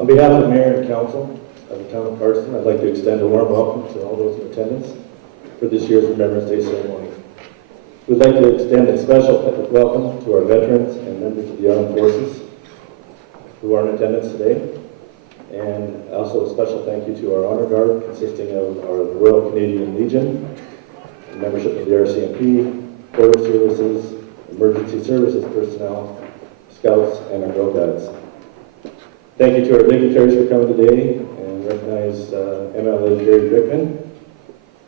On behalf of the Mayor and Council of the Town of Cardston, I'd like to extend a warm welcome to all those in attendance for this year's Remembrance Day ceremony. We'd like to extend a special welcome to our veterans and members of the armed forces who are in attendance today, and also a special thank you to our Honor Guard, consisting of our Royal Canadian Legion, membership of the RCMP, Border Services, Emergency Services personnel, Scouts, and our Girl Guides. Thank you to our dignitaries for coming today, and recognize MLA Gary Brickman,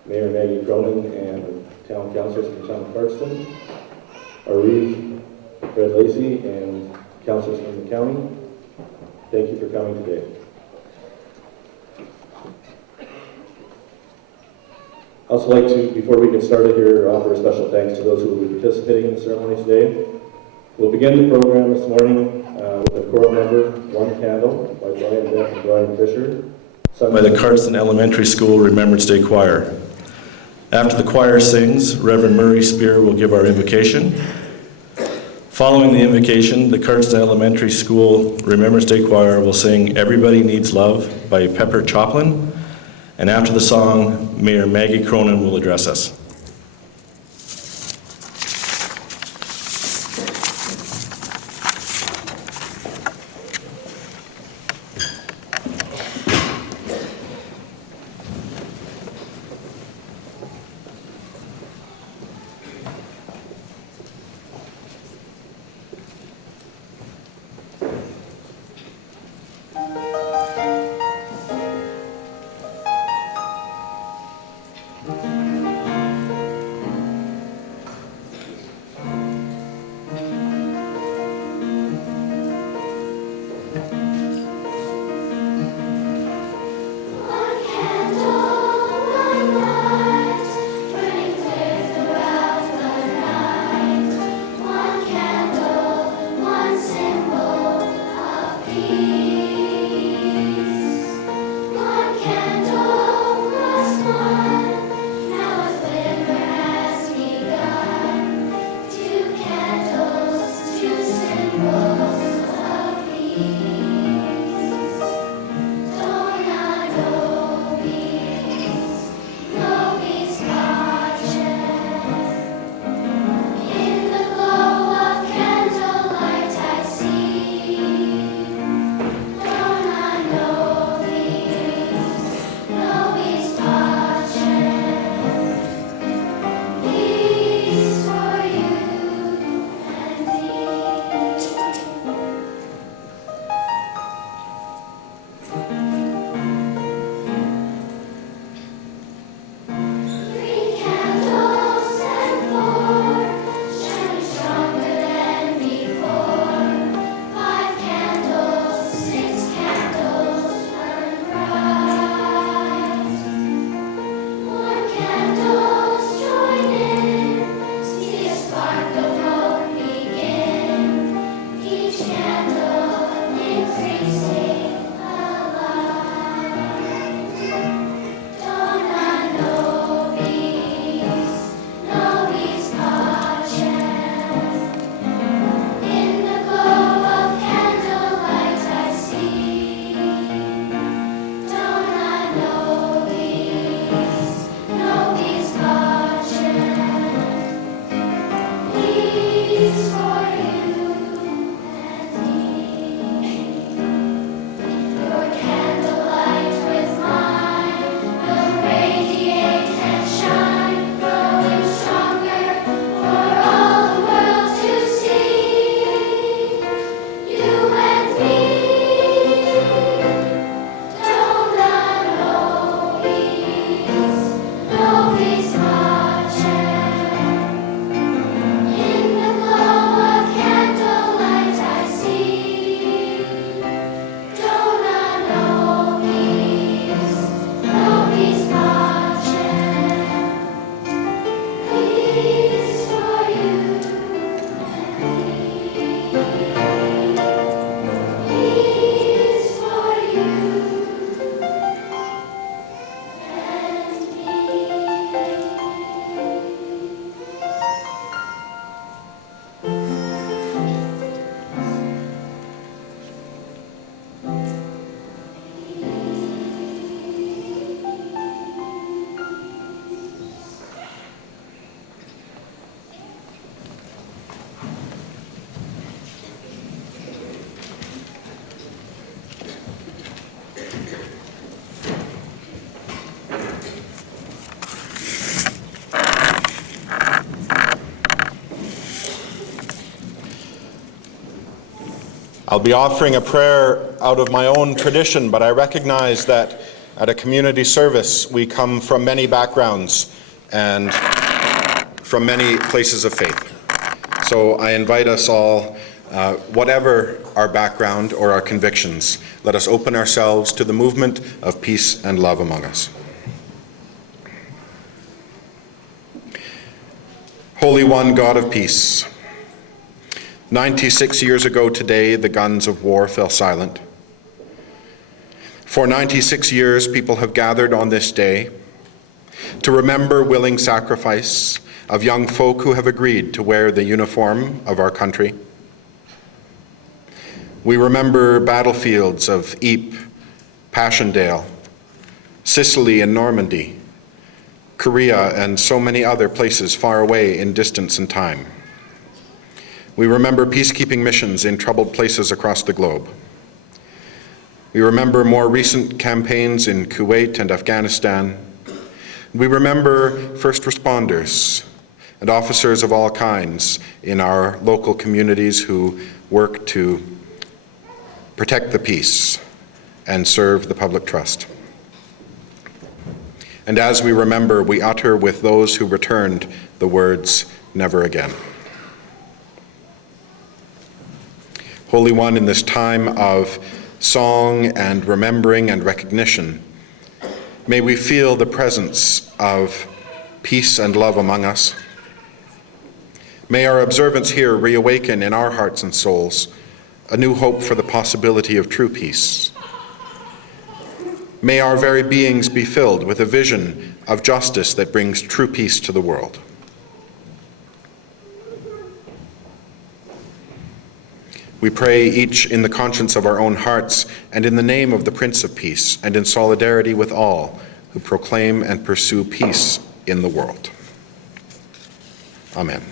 Mayor Maggie Cronin, and Town Councilors from the Town of Cardston, our Reeve Fred Lacey, and councilors from the county. Thank you for coming today. I'd also like to, before we get started here, offer a special thanks to those who will be participating in the ceremony today. We'll begin the program this morning with a choral number, One Candle, by Brian Beck and Brian Fisher, sung by the Cardston Elementary School Remembrance Day Choir. After the choir sings, Reverend Murray Spear will give our invocation. Following the invocation, the Cardston Elementary School Remembrance Day Choir will sing Everybody Needs Love by Pepper Choplin. And after the song, Mayor Maggie Cronin will address us. I'll be offering a prayer out of my own tradition, but I recognize that at a community service we come from many backgrounds and from many places of faith. So I invite us all, whatever our background or our convictions, let us open ourselves to the movement of peace and love among us. Holy One, God of peace, 96 years ago today, the guns of war fell silent. For 96 years, people have gathered on this day to remember willing sacrifice of young folk who have agreed to wear the uniform of our country. We remember battlefields of Ypres, Passchendaele, Sicily and Normandy, Korea, and so many other places far away in distance and time. We remember peacekeeping missions in troubled places across the globe. We remember more recent campaigns in Kuwait and Afghanistan. We remember first responders and officers of all kinds in our local communities who work to protect the peace and serve the public trust. And as we remember, we utter with those who returned the words, "Never again." Holy One, in this time of song and remembering and recognition, may we feel the presence of peace and love among us. May our observance here reawaken in our hearts and souls a new hope for the possibility of true peace. May our very beings be filled with a vision of justice that brings true peace to the world. We pray each in the conscience of our own hearts and in the name of the Prince of Peace and in solidarity with all who proclaim and pursue peace in the world. Amen.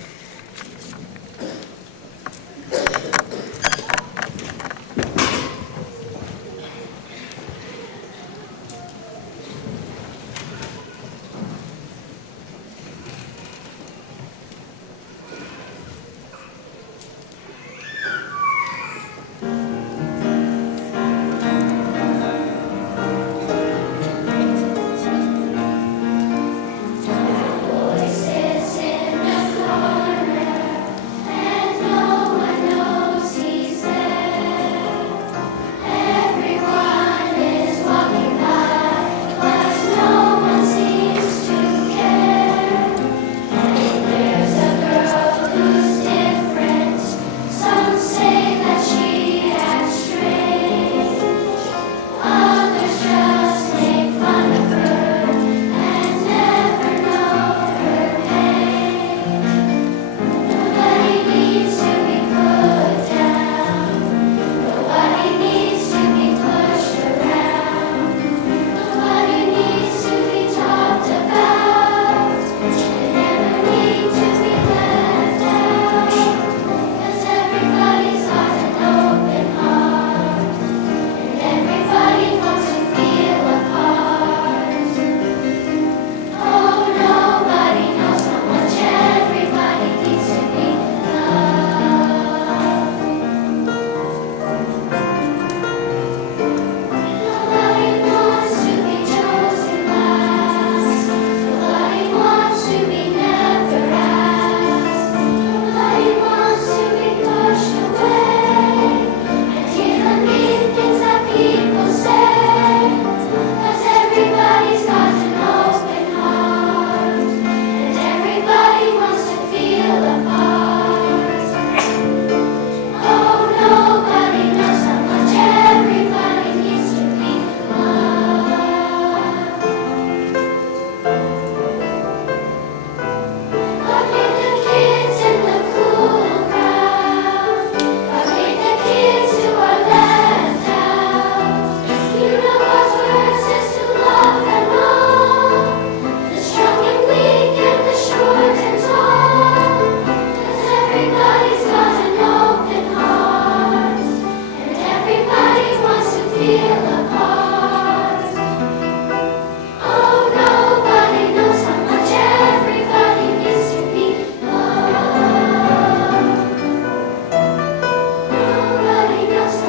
Nobody knows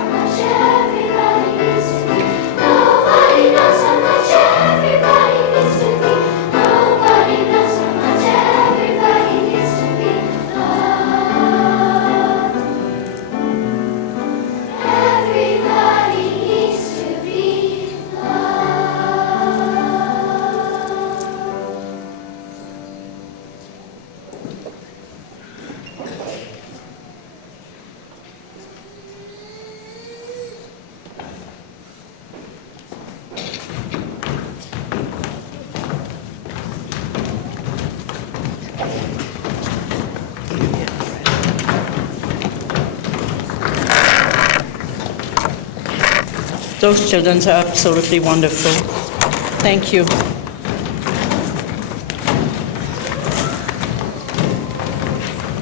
Those children are absolutely wonderful. Thank you.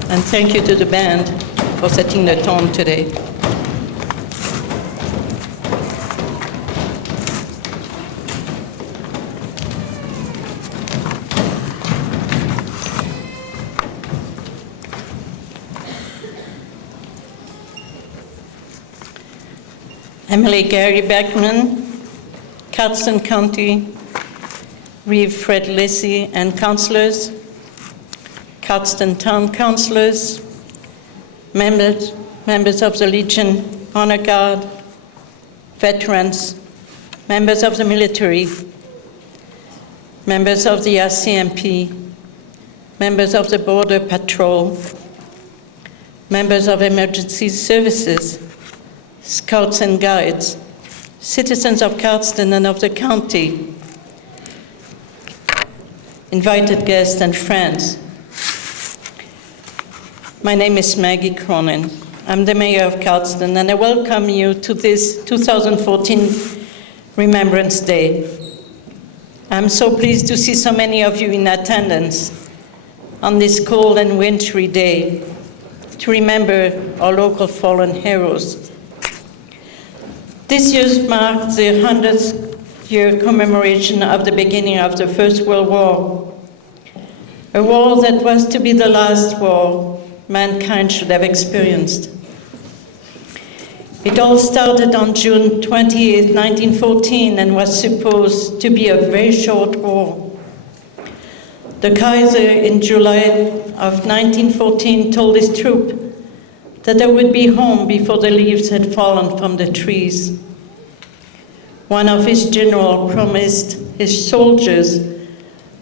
And thank you to the band for setting the tone today. Emily Gary Beckman, Cardston County, Reeve Fred Lissy and councillors, Cardston Town councillors, members of the Legion Honor Guard, veterans, members of the military, members of the RCMP, members of the Border Patrol, members of emergency services, Scouts and Guides, citizens of Cardston and of the county, invited guests and friends. My name is Maggie Cronin. I'm the mayor of Cardston, and I welcome you to this 2014 Remembrance Day. I'm so pleased to see so many of you in attendance on this cold and wintry day to remember our local fallen heroes. This year marks the 100th year commemoration of the beginning of the First World War, a war that was to be the last war mankind should have experienced. It all started on June 28, 1914, and was supposed to be a very short war. The Kaiser in July of 1914 told his troops that they would be home before the leaves had fallen from the trees. One of his generals promised his soldiers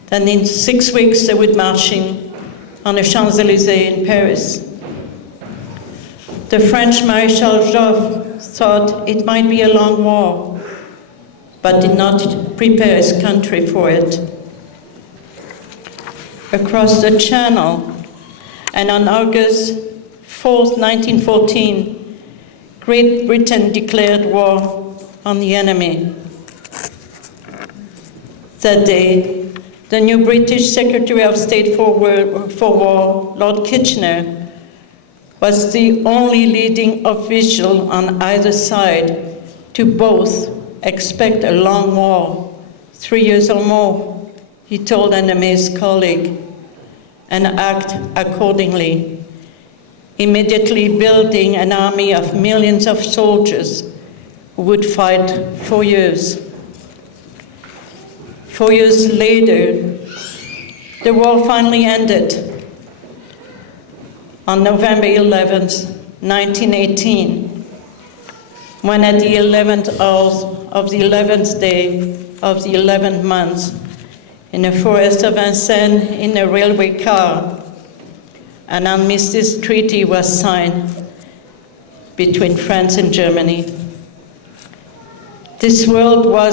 that in 6 weeks they would march in on the Champs-Élysées in Paris. The French Marshal Joffre thought it might be a long war, but did not prepare his country for it. Across the Channel, and on August 4th, 1914, Great Britain declared war on the enemy. That day, the new British Secretary of State for War, Lord Kitchener, was the only leading official on either side to both expect a long war, 3 years or more, he told an amazed colleague, and act accordingly, immediately building an army of millions of soldiers who would fight 4 years. 4 years later, the war finally ended on November 11th, 1918, when at the 11th hour of the 11th day of the 11th month, in the forest of Vincennes, in a railway car, an armistice treaty was signed between France and Germany. This World War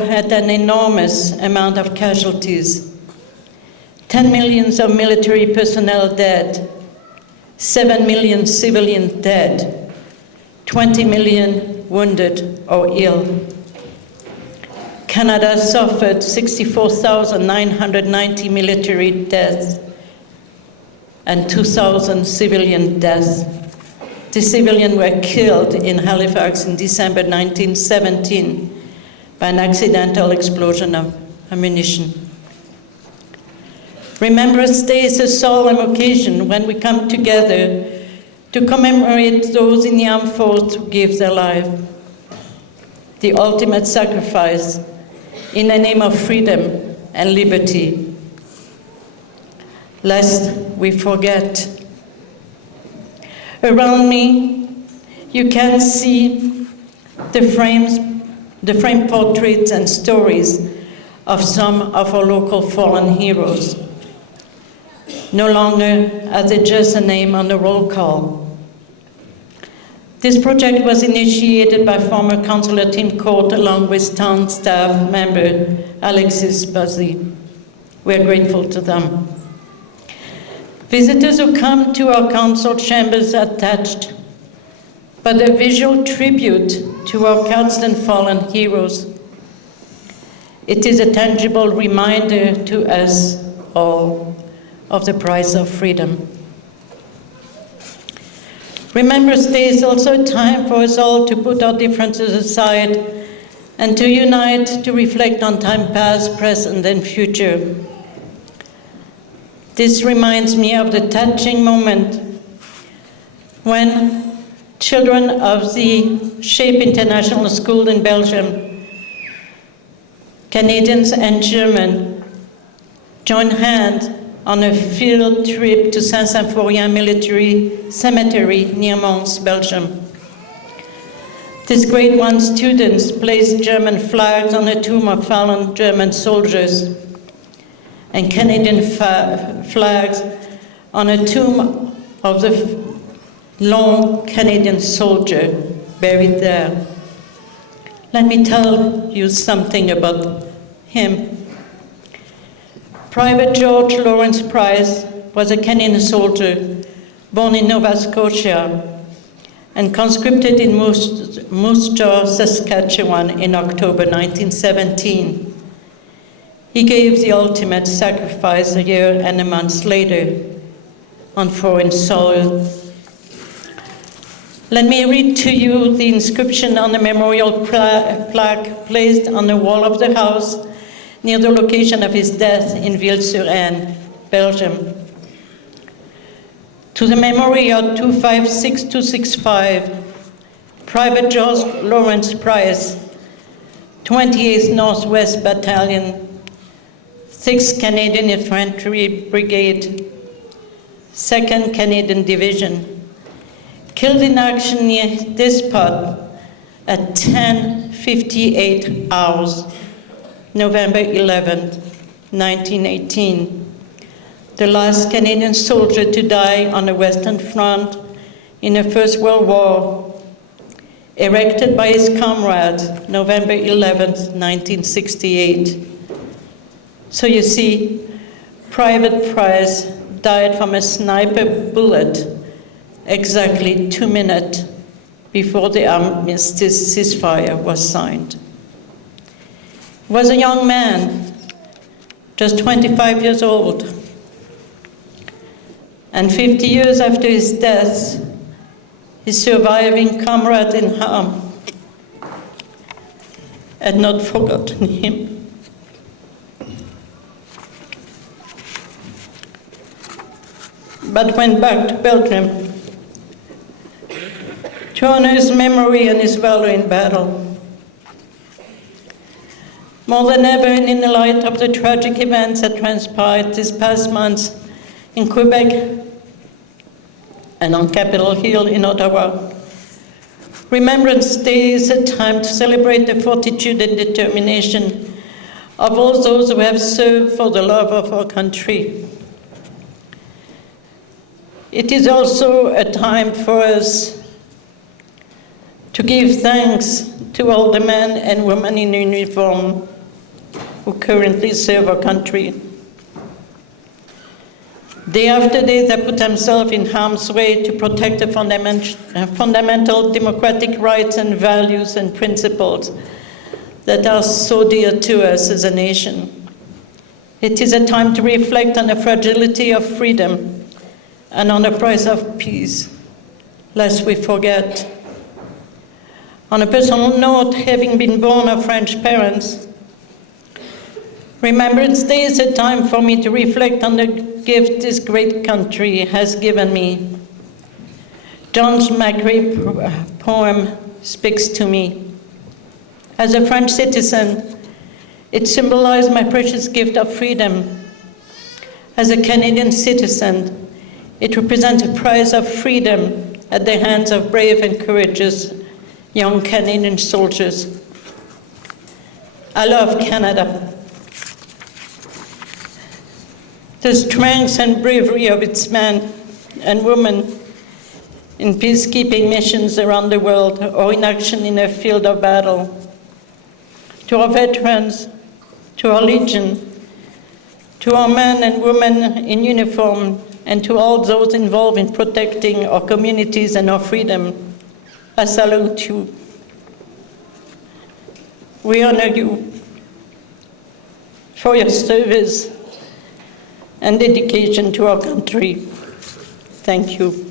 had an enormous amount of casualties. 10 million of military personnel dead, 7 million civilians dead, 20 million wounded or ill. Canada suffered 64,990 military deaths and 2,000 civilian deaths. The civilians were killed in Halifax in December 1917 by an accidental explosion of ammunition. Remembrance Day is a solemn occasion when we come together to commemorate those in the armed forces who gave their life, the ultimate sacrifice in the name of freedom and liberty. Lest we forget. Around me, you can see the framed portraits and stories of some of our local fallen heroes. No longer are they just a name on the roll call. This project was initiated by former Councillor Tim Court along with town staff member Alexis Buzzy. We're grateful to them. Visitors who come to our council chambers attached but a visual tribute to our Cardston fallen heroes. It is a tangible reminder to us all of the price of freedom. Remembrance Day is also a time for us all to put our differences aside and to unite to reflect on time past, present, and future. This reminds me of the touching moment when children of the Shape International School in Belgium, Canadians and Germans, joined hands on a field trip to Saint-Symphorien Military Cemetery near Mons, Belgium. These grade 1 students placed German flags on a tomb of fallen German soldiers and Canadian flags on a tomb of the lone Canadian soldier buried there. Let me tell you something about him. Private George Lawrence Price was a Canadian soldier born in Nova Scotia and conscripted in Moose Jaw, Saskatchewan in October 1917. He gave the ultimate sacrifice a year and a month later on foreign soil. Let me read to you the inscription on the memorial plaque placed on the wall of the house near the location of his death in Ville-sur-Aisne, Belgium. To the memory of 256265, Private George Lawrence Price, 28th Northwest Battalion, 6th Canadian Infantry Brigade, 2nd Canadian Division, killed in action near this spot at 10:58 hours, November 11, 1918. The last Canadian soldier to die on the Western Front in the First World War, erected by his comrades, November 11, 1968. So you see, Private Price died from a sniper bullet exactly 2 minutes before the armistice ceasefire was signed. He was a young man, just 25 years old. And 50 years after his death, his surviving comrades in arms had not forgotten him. But went back to Belgium to honor his memory and his valor in battle. More than ever, and in the light of the tragic events that transpired this past month in Quebec and on Capitol Hill in Ottawa, Remembrance Day is a time to celebrate the fortitude and determination of all those who have served for the love of our country. It is also a time for us to give thanks to all the men and women in uniform who currently serve our country. Day after day, they put themselves in harm's way to protect the fundamental democratic rights and values and principles that are so dear to us as a nation. It is a time to reflect on the fragility of freedom and on the price of peace, lest we forget. On a personal note, having been born of French parents, Remembrance Day is a time for me to reflect on the gift this great country has given me. John Macrae's poem speaks to me. As a French citizen, it symbolized my precious gift of freedom. As a Canadian citizen, it represents a prize of freedom at the hands of brave and courageous young Canadian soldiers. I love Canada. The strength and bravery of its men and women in peacekeeping missions around the world or in action in a field of battle. To our veterans, to our Legion, to our men and women in uniform, and to all those involved in protecting our communities and our freedom, I salute you. We honor you for your service and dedication to our country. Thank you.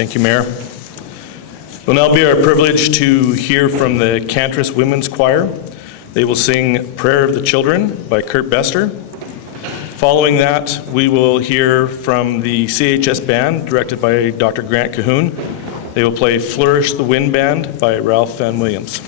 Thank you, Mayor. It will now be our privilege to hear from the Cantress Women's Choir. They will sing Prayer of the Children by Kurt Bester. Following that, we will hear from the CHS Band, directed by Dr. Grant Cahoon. They will play Flourish the Wind Band by Ralph Van Williams.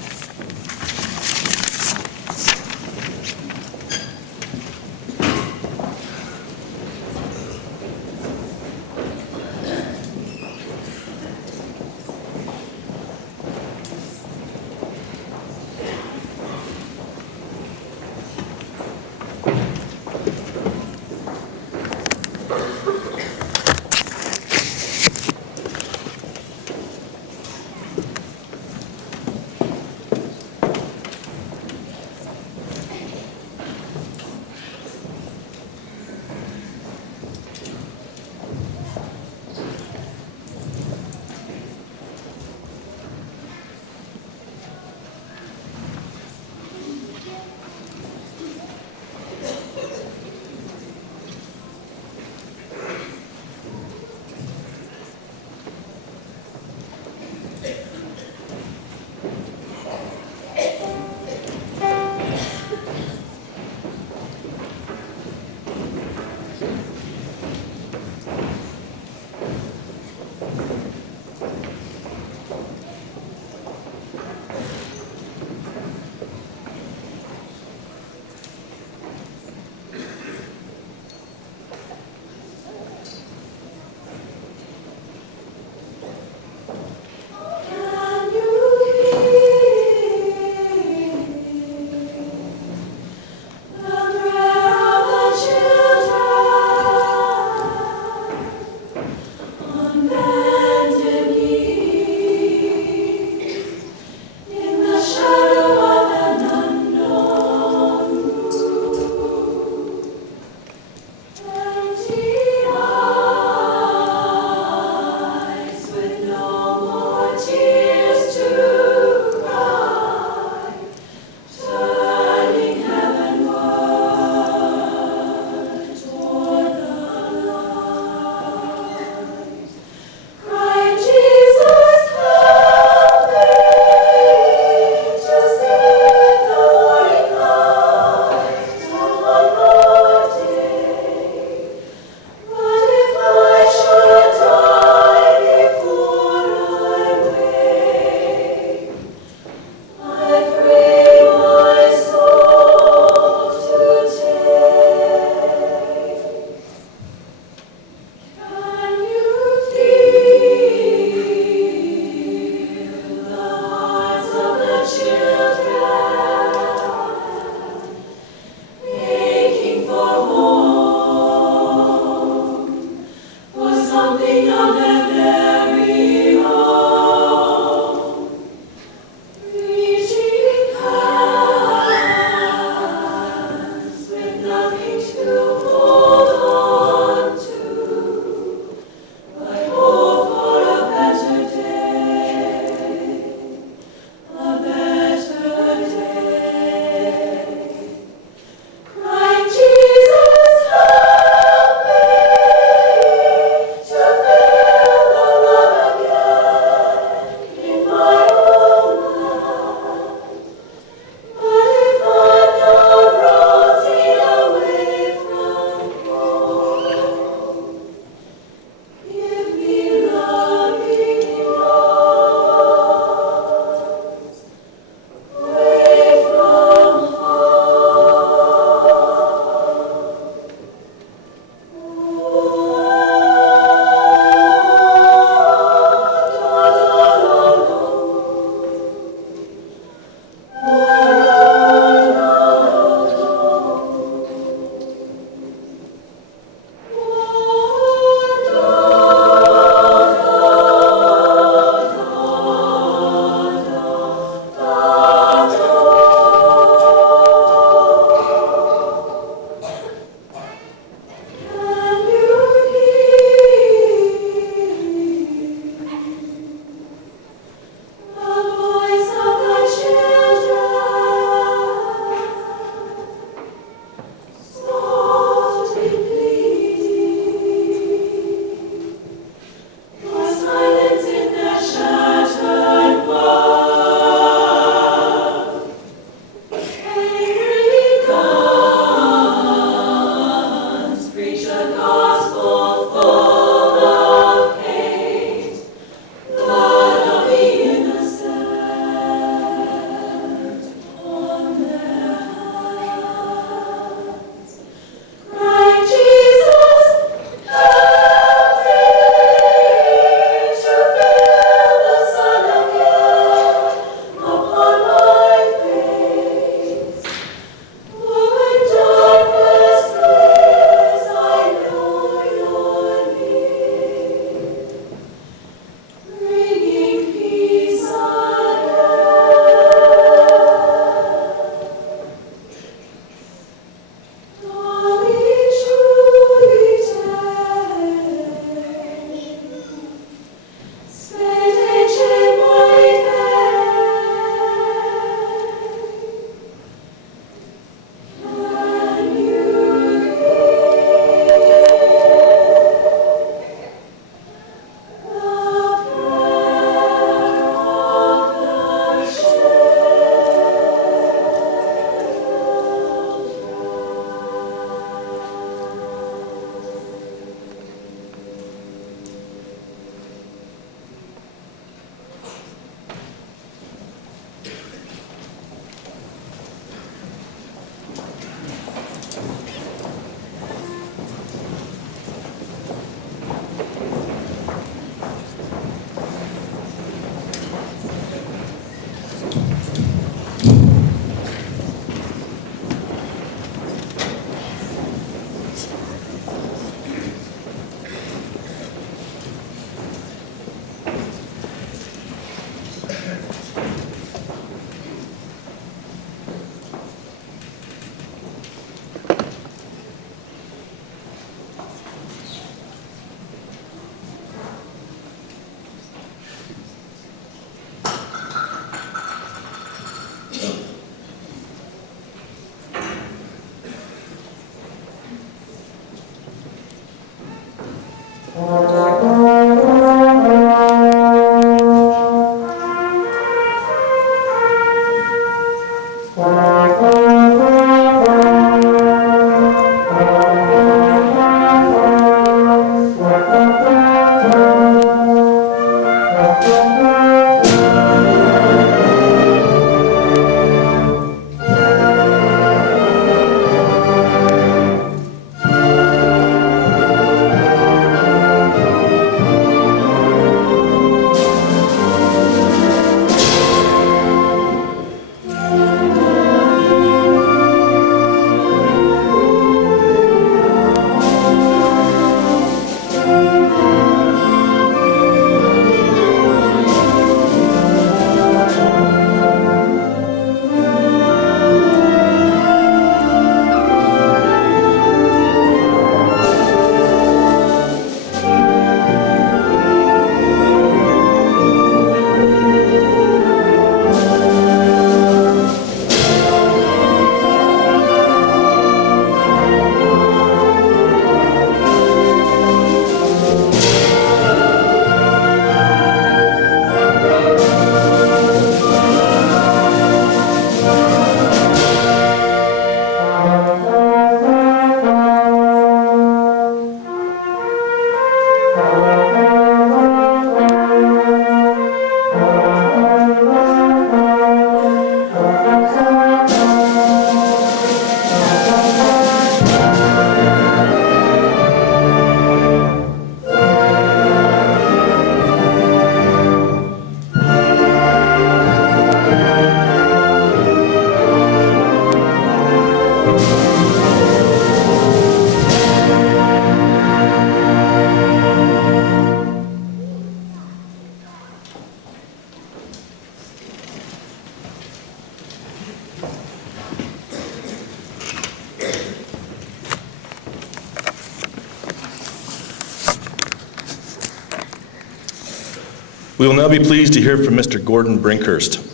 We will now be pleased to hear from Mr. Gordon Brinkhurst.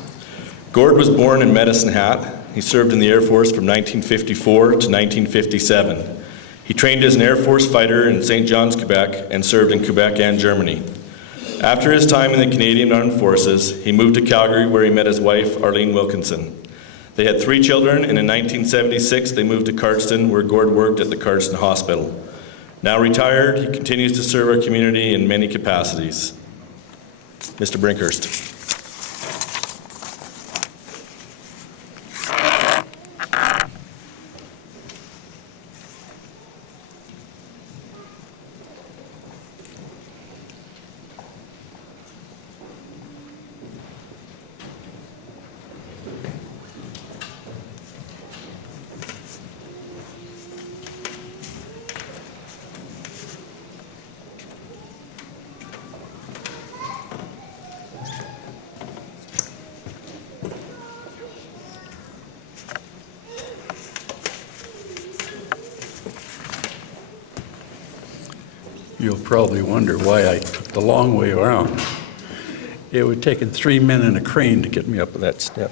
Gord was born in Medicine Hat. He served in the Air Force from 1954 to 1957. He trained as an Air Force fighter in St. John's, Quebec, and served in Quebec and Germany. After his time in the Canadian Armed Forces, he moved to Calgary where he met his wife, Arlene Wilkinson. They had 3 children, and in 1976 they moved to Cardston where Gord worked at the Cardston Hospital. Now retired, he continues to serve our community in many capacities. Mr. Brinkhurst. You'll probably wonder why I took the long way around. It would have taken 3 men and a crane to get me up that step.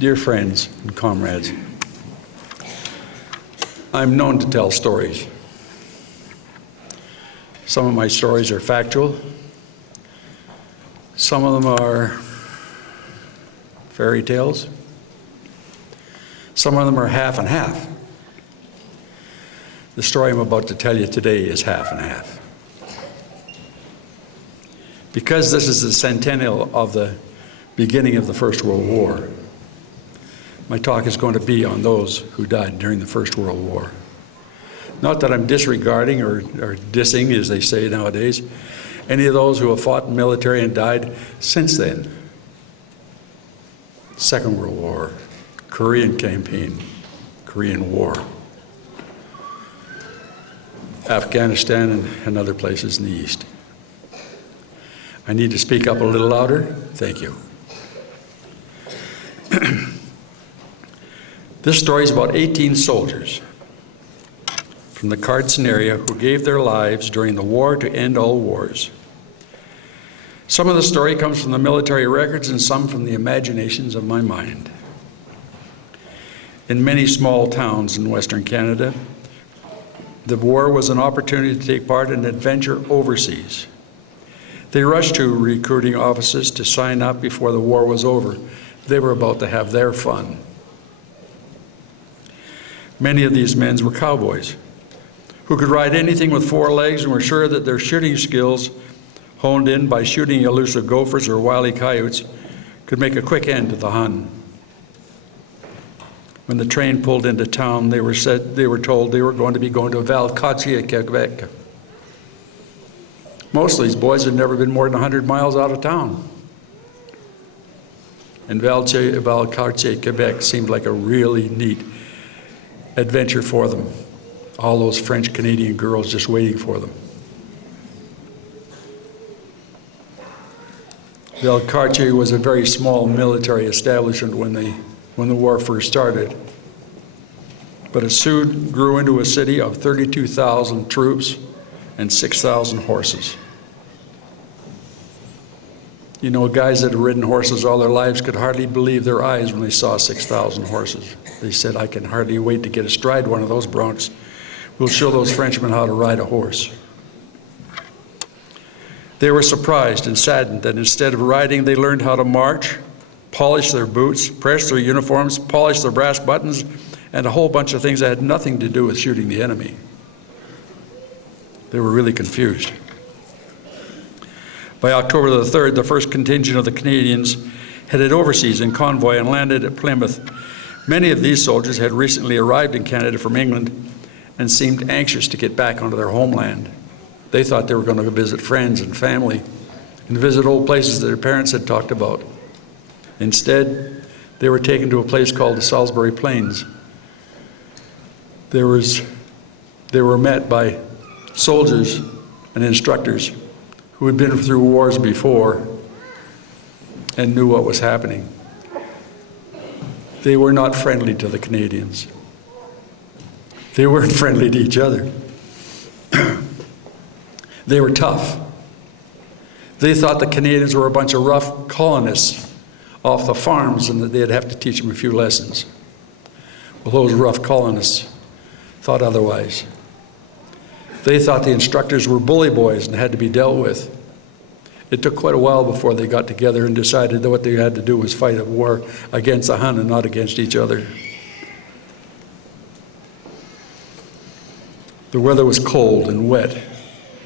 Dear friends and comrades, I'm known to tell stories. Some of my stories are factual. Some of them are fairy tales. Some of them are half and half. The story I'm about to tell you today is half and half. Because this is the centennial of the beginning of the First World War, my talk is going to be on those who died during the First World War. Not that I'm disregarding or dissing, as they say nowadays, any of those who have fought in the military and died since then. Second World War, Korean campaign, Korean War, Afghanistan and other places in the East. I need to speak up a little louder. Thank you. This story is about 18 soldiers from the Cardston area who gave their lives during the war to end all wars. Some of the story comes from the military records and some from the imaginations of my mind. In many small towns in Western Canada, the war was an opportunity to take part in an adventure overseas. They rushed to recruiting offices to sign up before the war was over. They were about to have their fun. Many of these men were cowboys who could ride anything with 4 legs and were sure that their shooting skills, honed in by shooting elusive gophers or wily coyotes, could make a quick end to the Hun. When the train pulled into town, they were told they were going to be going to Valcartier, Quebec. Most of these boys had never been more than 100 miles out of town. And Valcartier, Quebec seemed like a really neat adventure for them. All those French-Canadian girls just waiting for them. Valcartier was a very small military establishment when the war first started. But it soon grew into a city of 32,000 troops and 6,000 horses. You know, guys that had ridden horses all their lives could hardly believe their eyes when they saw 6,000 horses. They said, I can hardly wait to get astride one of those broncs. We'll show those Frenchmen how to ride a horse. They were surprised and saddened that instead of riding, they learned how to march, polish their boots, press their uniforms, polish their brass buttons, and a whole bunch of things that had nothing to do with shooting the enemy. They were really confused. By October the 3rd, the first contingent of the Canadians headed overseas in convoy and landed at Plymouth. Many of these soldiers had recently arrived in Canada from England and seemed anxious to get back onto their homeland. They thought they were going to go visit friends and family and visit old places that their parents had talked about. Instead, they were taken to a place called the Salisbury Plains. They were met by soldiers and instructors who had been through wars before and knew what was happening. They were not friendly to the Canadians. They weren't friendly to each other. They were tough They thought the Canadians were a bunch of rough colonists off the farms and that they'd have to teach them a few lessons. Well, those rough colonists thought otherwise. They thought the instructors were bully boys and had to be dealt with. It took quite a while before they got together and decided that what they had to do was fight a war against the Hun and not against each other. The weather was cold and wet.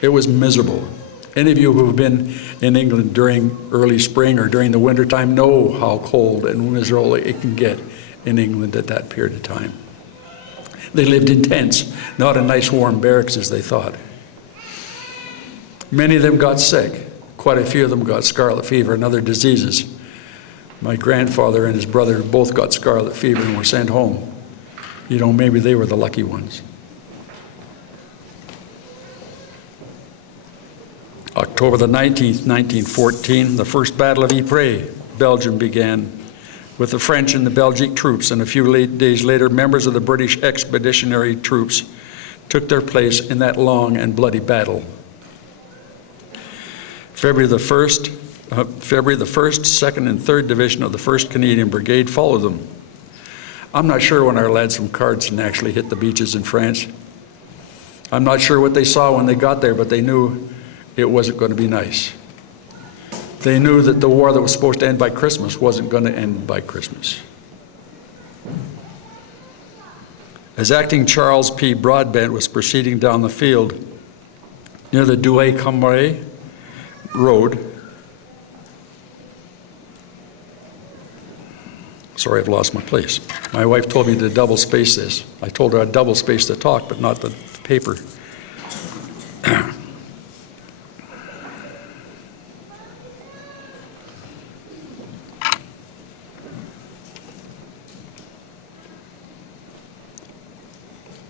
It was miserable. Any of you who have been in England during early spring or during the wintertime know how cold and miserable it can get in England at that period of time. They lived in tents, not in nice warm barracks as they thought. Many of them got sick. Quite a few of them got scarlet fever and other diseases. My grandfather and his brother both got scarlet fever and were sent home. You know, maybe they were the lucky ones. October the 19th, 1914, the First Battle of Ypres, Belgium began with the French and the Belgic troops, and a few days later, members of the British expeditionary troops took their place in that long and bloody battle. February the 1st, 2nd, and 3rd Division of the 1st Canadian Brigade followed them. I'm not sure when our lads from Cardston actually hit the beaches in France. I'm not sure what they saw when they got there, but they knew it wasn't going to be nice. They knew that the war that was supposed to end by Christmas wasn't going to end by Christmas. As Acting Charles P. Broadbent was proceeding down the field near the Douai-Cambrai Road, sorry, I've lost my place. My wife told me to double space this. I told her I'd double space the talk, but not the paper.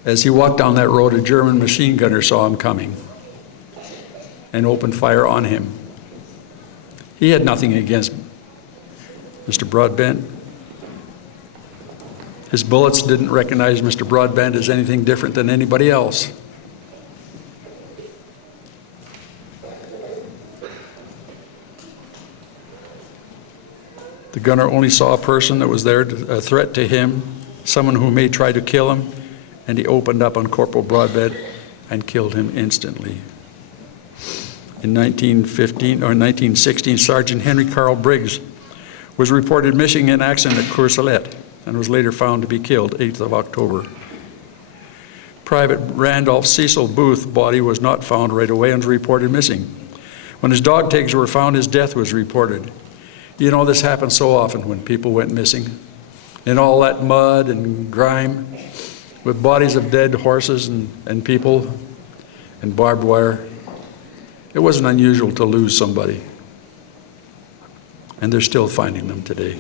As he walked down that road, a German machine gunner saw him coming and opened fire on him. He had nothing against Mr. Broadbent. His bullets didn't recognize Mr. Broadbent as anything different than anybody else. The gunner only saw a person that was there, a threat to him, someone who may try to kill him, and he opened up on Corporal Broadbent and killed him instantly. In 1916, Sergeant Henry Carl Briggs was reported missing in action at Courcelette and was later found to be killed 8th of October. Private Randolph Cecil Booth's body was not found right away and was reported missing. When his dog tags were found, his death was reported. You know, this happened so often when people went missing. In all that mud and grime, with bodies of dead horses and people and barbed wire, it wasn't unusual to lose somebody. And they're still finding them today.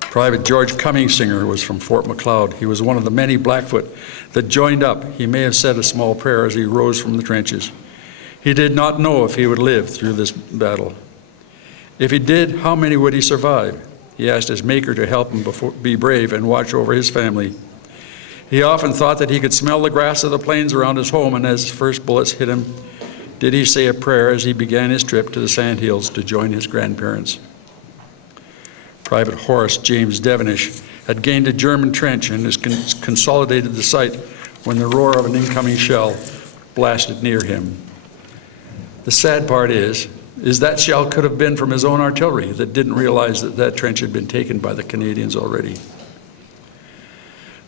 Private George Cummingsinger was from Fort McLeod. He was one of the many Blackfoot that joined up. He may have said a small prayer as he rose from the trenches. He did not know if he would live through this battle. If he did, how many would he survive? He asked his Maker to help him be brave and watch over his family. He often thought that he could smell the grass of the plains around his home, and as his first bullets hit him, did he say a prayer as he began his trip to the Sandhills to join his grandparents. Private Horace James Devonish had gained a German trench and has consolidated the site when the roar of an incoming shell blasted near him. The sad part is that shell could have been from his own artillery that didn't realize that that trench had been taken by the Canadians already.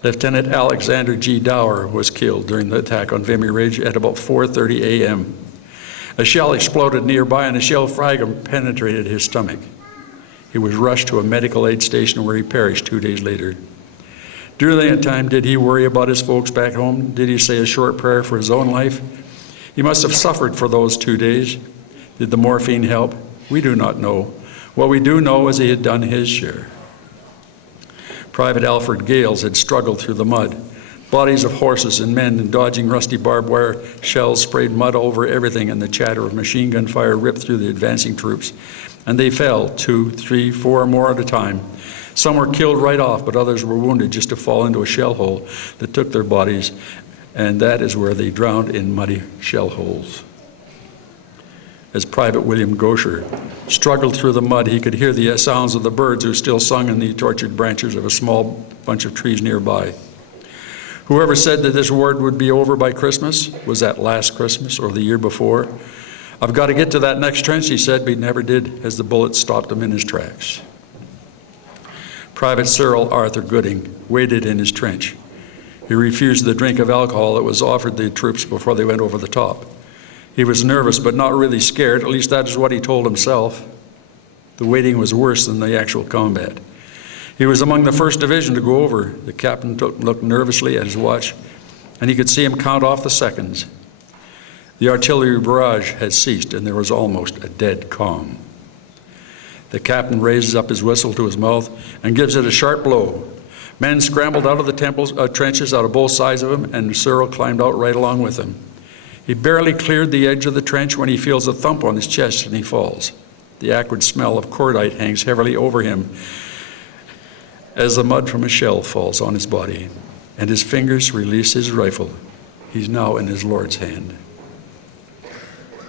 Lieutenant Alexander G. Dower was killed during the attack on Vimy Ridge at about 4:30 a.m. A shell exploded nearby and a shell fragment penetrated his stomach. He was rushed to a medical aid station where he perished 2 days later. During that time, did he worry about his folks back home? Did he say a short prayer for his own life? He must have suffered for those 2 days. Did the morphine help? We do not know. What we do know is he had done his share. Private Alfred Gales had struggled through the mud. Bodies of horses and men and dodging rusty barbed wire shells sprayed mud over everything, and the chatter of machine gun fire ripped through the advancing troops. And they fell, 2, 3, 4 or more at a time. Some were killed right off, but others were wounded just to fall into a shell hole that took their bodies, and that is where they drowned in muddy shell holes. as Private William Gosher struggled through the mud, he could hear the sounds of the birds who still sung in the tortured branches of a small bunch of trees nearby. Whoever said that this war would be over by Christmas, was that last Christmas or the year before? I've got to get to that next trench, he said, but he never did, as the bullet stopped him in his tracks. Private Cyril Arthur Gooding waited in his trench. He refused the drink of alcohol that was offered the troops before they went over the top. He was nervous, but not really scared. At least that is what he told himself. The waiting was worse than the actual combat. He was among the 1st Division to go over. The captain looked nervously at his watch, and he could see him count off the seconds. The artillery barrage had ceased, and there was almost a dead calm. The captain raises up his whistle to his mouth and gives it a sharp blow. Men scrambled out of the trenches out of both sides of him, and Cyril climbed out right along with them. He barely cleared the edge of the trench when he feels a thump on his chest and he falls. The acrid smell of cordite hangs heavily over him as the mud from a shell falls on his body, and his fingers release his rifle. He's now in his Lord's hand.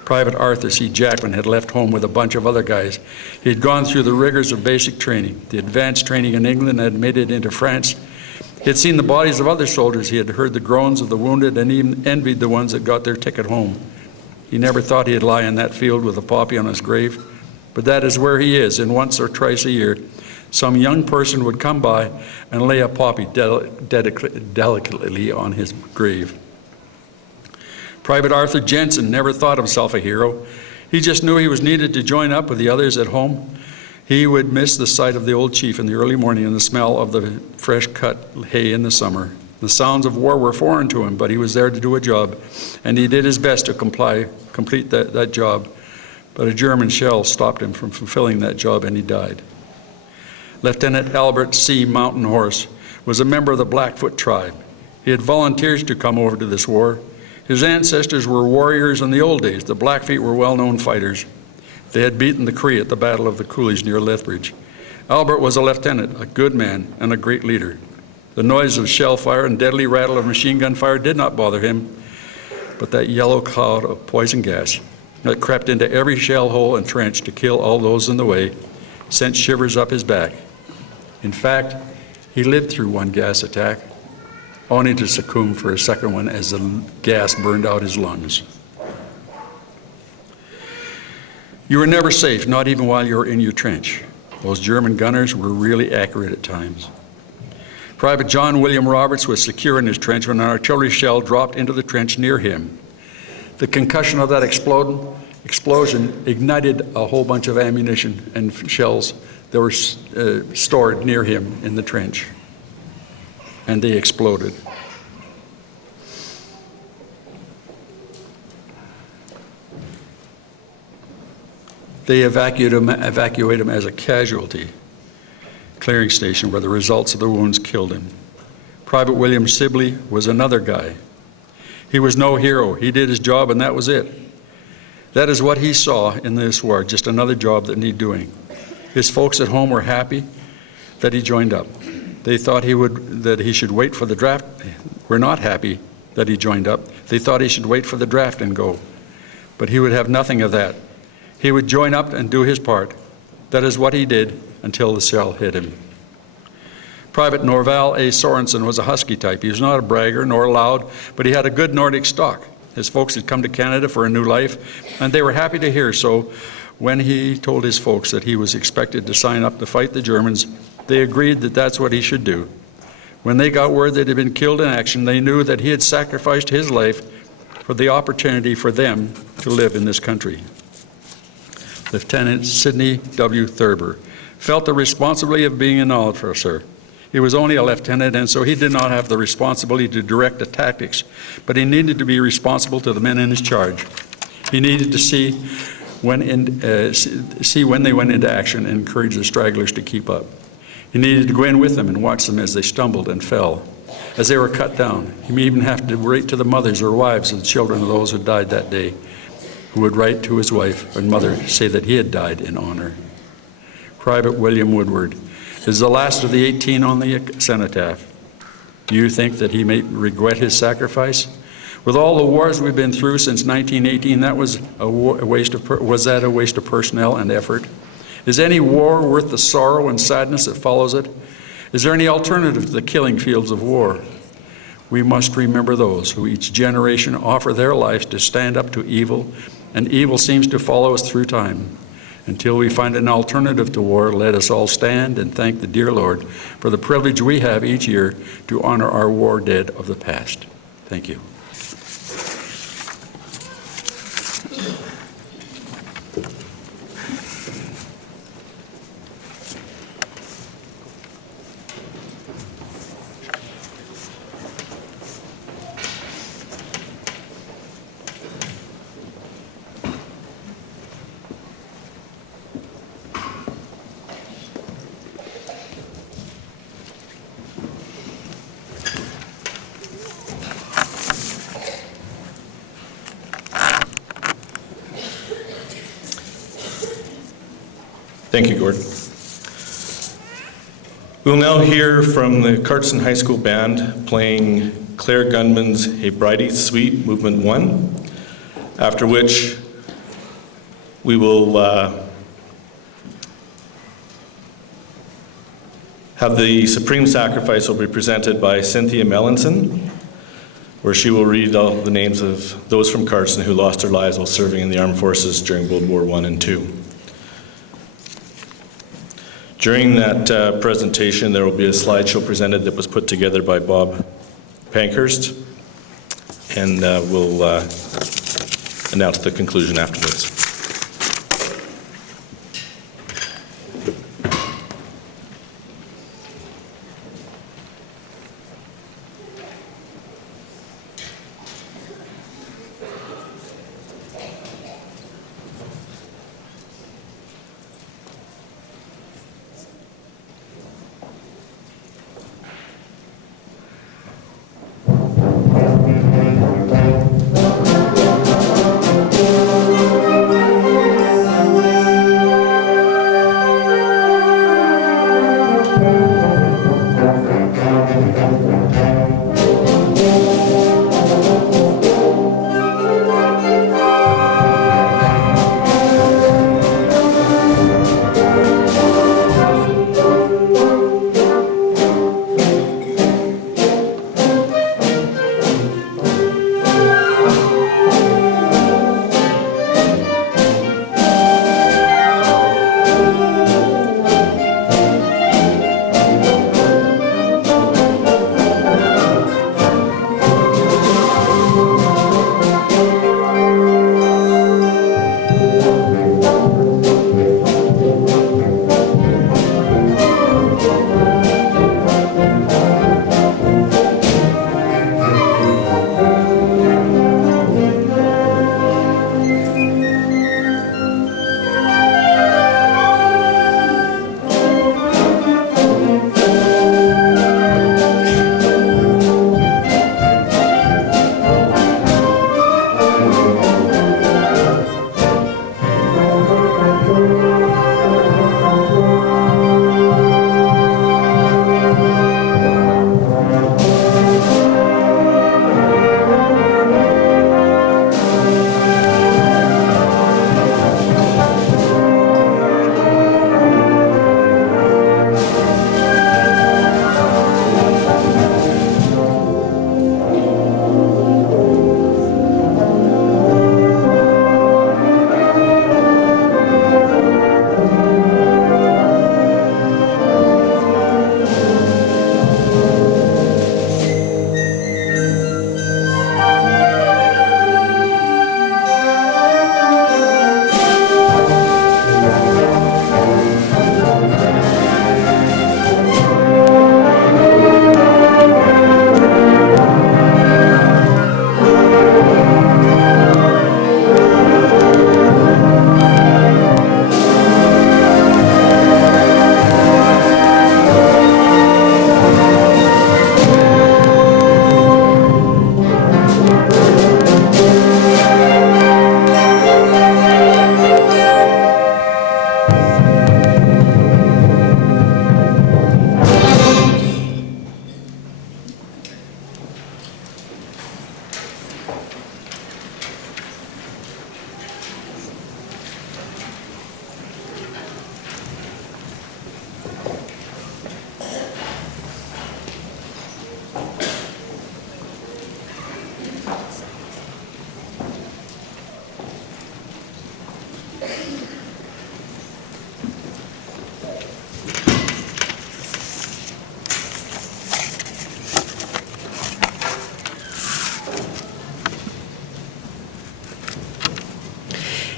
Private Arthur C. Jackman had left home with a bunch of other guys. He had gone through the rigors of basic training. The advanced training in England had made it into France. He had seen the bodies of other soldiers. He had heard the groans of the wounded and even envied the ones that got their ticket home. He never thought he'd lie in that field with a poppy on his grave, but that is where he is, and once or twice a year, some young person would come by and lay a poppy delicately on his grave. Private Arthur Jensen never thought himself a hero. He just knew he was needed to join up with the others at home. He would miss the sight of the old chief in the early morning and the smell of the fresh cut hay in the summer. The sounds of war were foreign to him, but he was there to do a job, and he did his best to complete that job. But a German shell stopped him from fulfilling that job, and he died. Lieutenant Albert C. Mountain Horse was a member of the Blackfoot tribe. He had volunteered to come over to this war. His ancestors were warriors in the old days. The Blackfeet were well-known fighters. They had beaten the Cree at the Battle of the Coolies near Lethbridge. Albert was a lieutenant, a good man, and a great leader. The noise of shell fire and deadly rattle of machine gun fire did not bother him, but that yellow cloud of poison gas that crept into every shell hole and trench to kill all those in the way sent shivers up his back. In fact, he lived through one gas attack, only to succumb for a second one as the gas burned out his lungs. You were never safe, not even while you were in your trench. Those German gunners were really accurate at times. Private John William Roberts was secure in his trench when an artillery shell dropped into the trench near him. The concussion of that explosion ignited a whole bunch of ammunition and shells that were stored near him in the trench, and they exploded. They evacuate him as a casualty clearing station where the results of the wounds killed him. Private William Sibley was another guy. He was no hero. He did his job and that was it. That is what he saw in this war, just another job that needed doing. His folks at home were happy that he joined up. They thought that he should wait for the draft. We're not happy that he joined up. They thought he should wait for the draft and go. But he would have nothing of that. He would join up and do his part. That is what he did until the shell hit him. Private Norval A. Sorensen was a husky type. He was not a bragger nor loud, but he had a good Nordic stock. His folks had come to Canada for a new life, and they were happy to hear so. When he told his folks that he was expected to sign up to fight the Germans, they agreed that that's what he should do. When they got word that he had been killed in action, they knew that he had sacrificed his life for the opportunity for them to live in this country. Lieutenant Sidney W. Thurber felt the responsibility of being an officer. He was only a lieutenant, and so he did not have the responsibility to direct the tactics, but he needed to be responsible to the men in his charge. He needed to see when they went into action and encourage the stragglers to keep up. He needed to go in with them and watch them as they stumbled and fell, as they were cut down. He may even have to write to the mothers or wives of the children of those who died that day, who would write to his wife and mother, say that he had died in honor. Private William Woodward is the last of the 18 on the cenotaph. Do you think that he may regret his sacrifice? With all the wars we've been through since 1918, was that a waste of personnel and effort? Is any war worth the sorrow and sadness that follows it? Is there any alternative to the killing fields of war? We must remember those who each generation offer their lives to stand up to evil, and evil seems to follow us through time. Until we find an alternative to war, let us all stand and thank the dear Lord for the privilege we have each year to honor our war dead of the past. Thank you. Thank you, Gordon. We'll now hear from the Cardston High School Band playing Claire Gunman's Hebrides Suite, Movement 1, after which we will have the Supreme Sacrifice will be presented by Cynthia Mellinson, where she will read all the names of those from Cardston who lost their lives while serving in the armed forces during World War I and II. During that presentation, there will be a slideshow presented that was put together by Bob Pankhurst, and we'll announce the conclusion afterwards.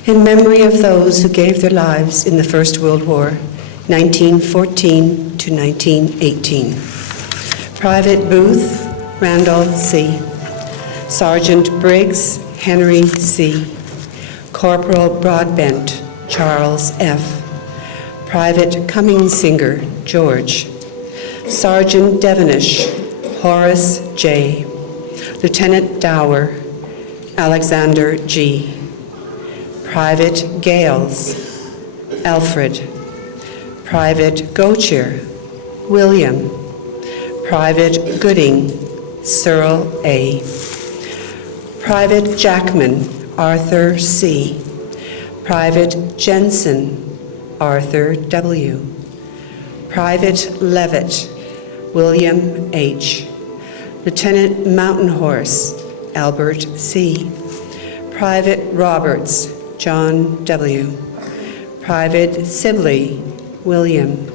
In memory of those who gave their lives in the First World War, 1914 to 1918. Private Booth, Randall C. Sergeant Briggs, Henry C. Corporal Broadbent, Charles F. Private Cummingsinger, George. Sergeant Devonish, Horace J. Lieutenant Dower, Alexander G. Private Gales, Alfred. Private Gautier, William. Private Gooding, Cyril A. Private Jackman, Arthur C. Private Jensen, Arthur W. Private Levitt, William H. Lieutenant Mountain Horse, Albert C. Private Roberts, John W. Private Sibley, William.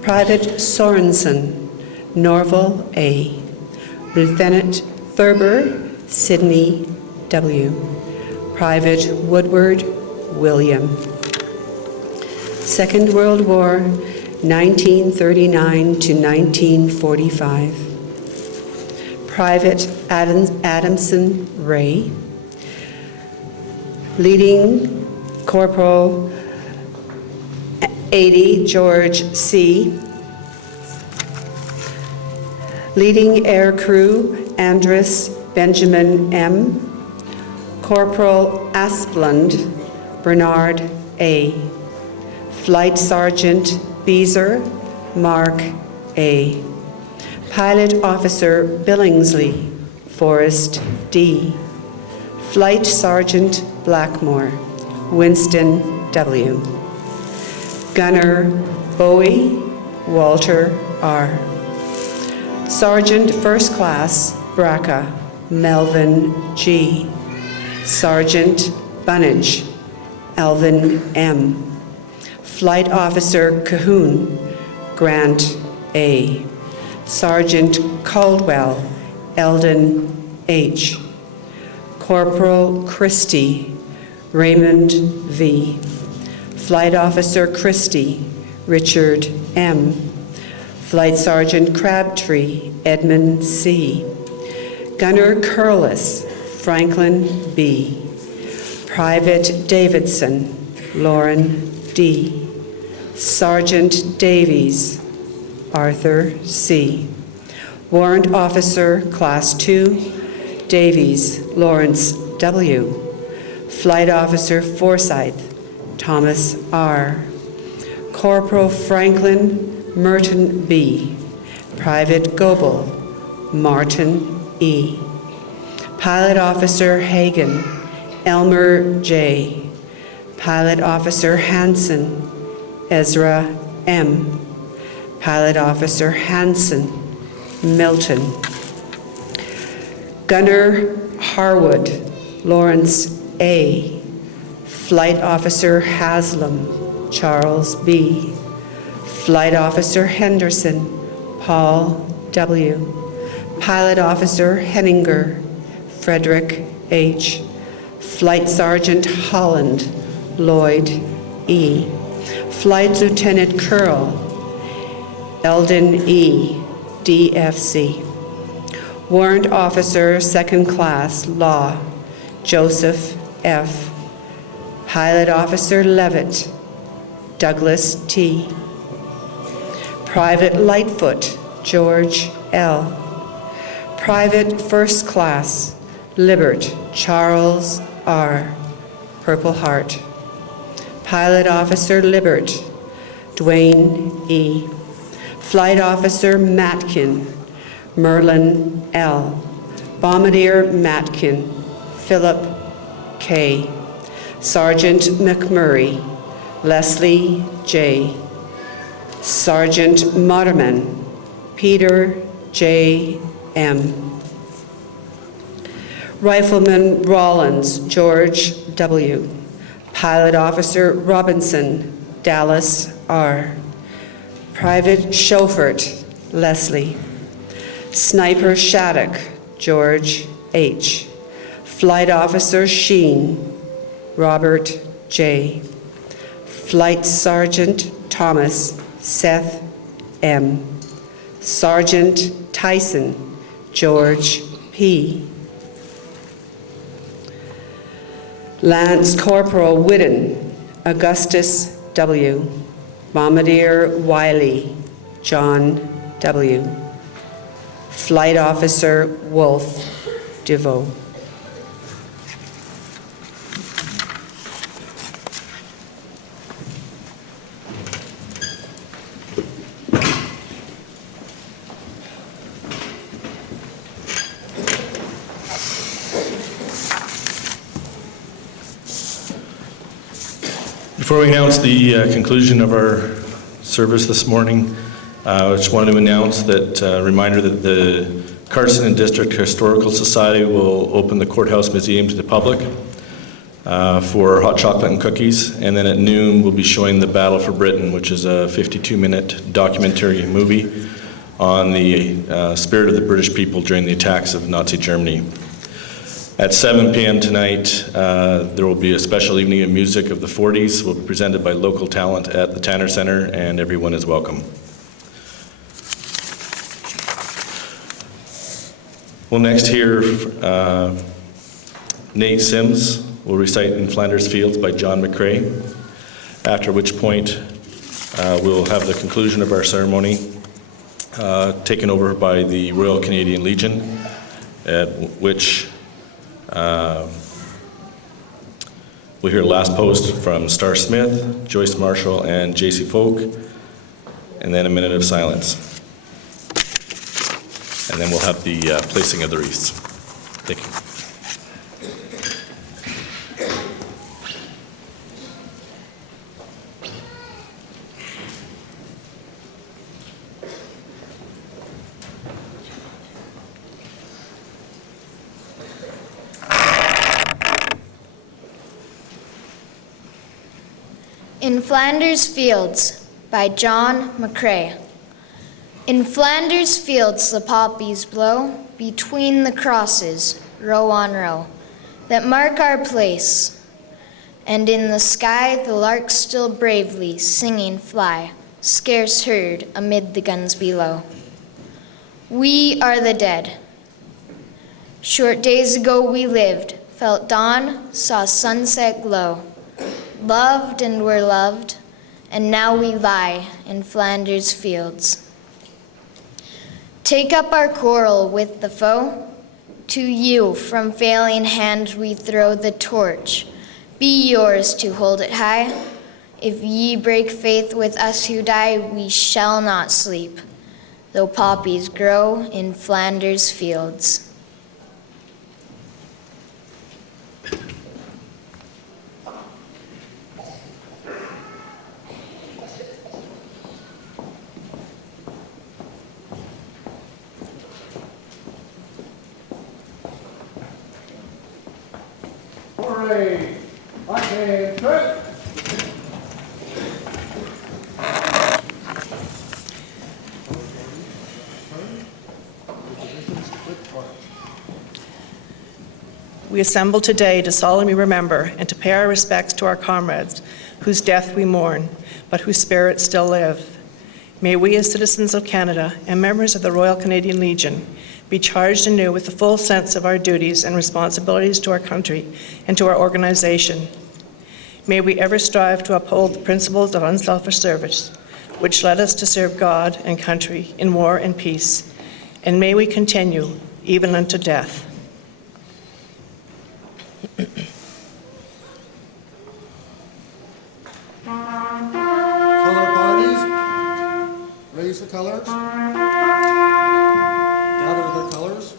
Private Sorensen, Norval A. Lieutenant Thurber, Sidney W. Private Woodward, William. Second World War, 1939 to 1945. Private Adamson Ray. Leading Corporal 80 George C. Leading Air Crew Andrus Benjamin M. Corporal Asplund Bernard A. Flight Sergeant Beezer Mark A. Pilot Officer Billingsley Forrest D. Flight Sergeant Blackmore Winston W. Gunner Bowie Walter R. Sergeant First Class Braca Melvin G. Sergeant Bunnage Alvin M. Flight Officer Cahoon Grant A. Sergeant Caldwell Eldon H. Corporal Christie Raymond V. Flight Officer Christie Richard M. Flight Sergeant Crabtree Edmund C. Gunner Curlis Franklin B. Private Davidson Lauren D. Sergeant Davies Arthur C. Warrant Officer Class 2 Davies Lawrence W. Flight Officer Forsyth Thomas R. Corporal Franklin Merton B. Private Goebel Martin E. Pilot Officer Hagan Elmer J. Pilot Officer Hansen Ezra M. Pilot Officer Hansen Milton. Gunner Harwood Lawrence A. Flight Officer Haslam Charles B. Flight Officer Henderson Paul W. Pilot Officer Henninger Frederick H. Flight Sergeant Holland Lloyd E. Flight Lieutenant Curl Eldon E. DFC. Warrant Officer Second Class Law Joseph F. Pilot Officer Levitt Douglas T. Private Lightfoot George L. Private First Class Libert Charles R. Purple Heart. Pilot Officer Libert Dwayne E. Flight Officer Matkin Merlin L. Bombardier Matkin Philip K. Sergeant McMurray Leslie J. Sergeant Motterman Peter J. M. Rifleman Rollins George W. Pilot Officer Robinson Dallas R. Private Chaufert Leslie. Sniper Shattuck George H. Flight Officer Sheen Robert J. Flight Sergeant Thomas Seth M. Sergeant Tyson George P. Lance Corporal Whidden Augustus W. Bombardier Wiley John W. Flight Officer Wolf DeVoe. Before we announce the conclusion of our service this morning, I just wanted to announce that reminder that the Cardston and District Historical Society will open the Courthouse Museum to the public for hot chocolate and cookies, and then at noon we'll be showing The Battle for Britain, which is a 52-minute documentary movie on the spirit of the British people during the attacks of Nazi Germany. At 7 p.m. tonight, there will be a special evening of music of the 40s. Will be presented by local talent at the Tanner Center, and everyone is welcome. We'll next hear Nate Sims will recite In Flanders Fields by John McCrae, after which point we'll have the conclusion of our ceremony taken over by the Royal Canadian Legion, at which we'll hear Last Post from Star Smith, Joyce Marshall, and J.C. Folk, and then a minute of silence. And then we'll have the placing of the wreaths. Thank you. In Flanders Fields by John McCrae. In Flanders fields the poppies blow, between the crosses, row on row, that mark our place. And in the sky the larks still bravely singing fly, scarce heard amid the guns below. We are the dead. Short days ago we lived, felt dawn, saw sunset glow, loved and were loved, and now we lie in Flanders fields. Take up our quarrel with the foe. To you from failing hand we throw the torch. Be yours to hold it high. If ye break faith with us who die, we shall not sleep, though poppies grow in Flanders fields. Hooray! Okay, good. We assemble today to solemnly remember and to pay our respects to our comrades whose death we mourn, but whose spirits still live. May we as citizens of Canada and members of the Royal Canadian Legion be charged anew with the full sense of our duties and responsibilities to our country and to our organization. May we ever strive to uphold the principles of unselfish service, which led us to serve God and country in war and peace, and may we continue even unto death. Color parties, raise the colors. Gather the colors.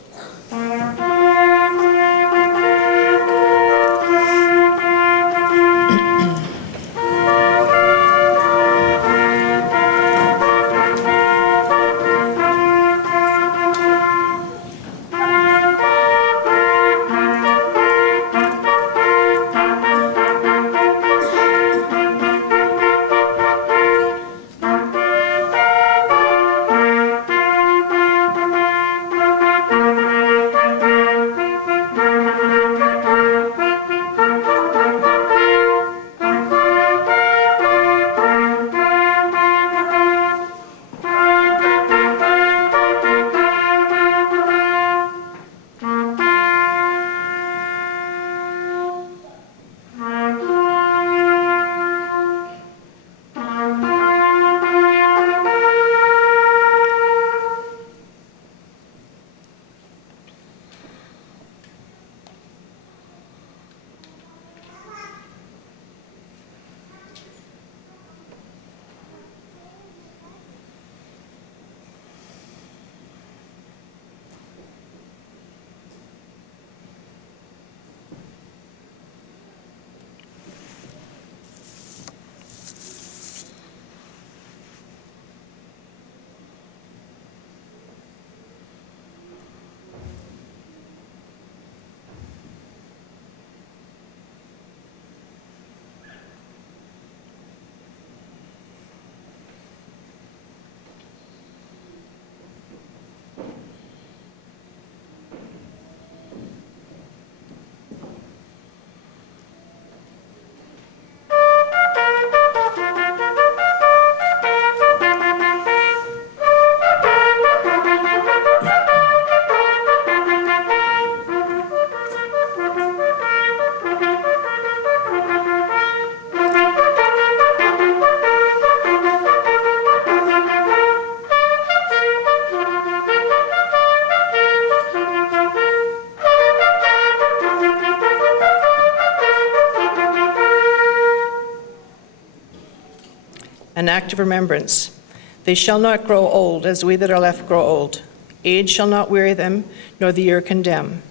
an act of remembrance. They shall not grow old as we that are left grow old. Age shall not weary them, nor the year condemn.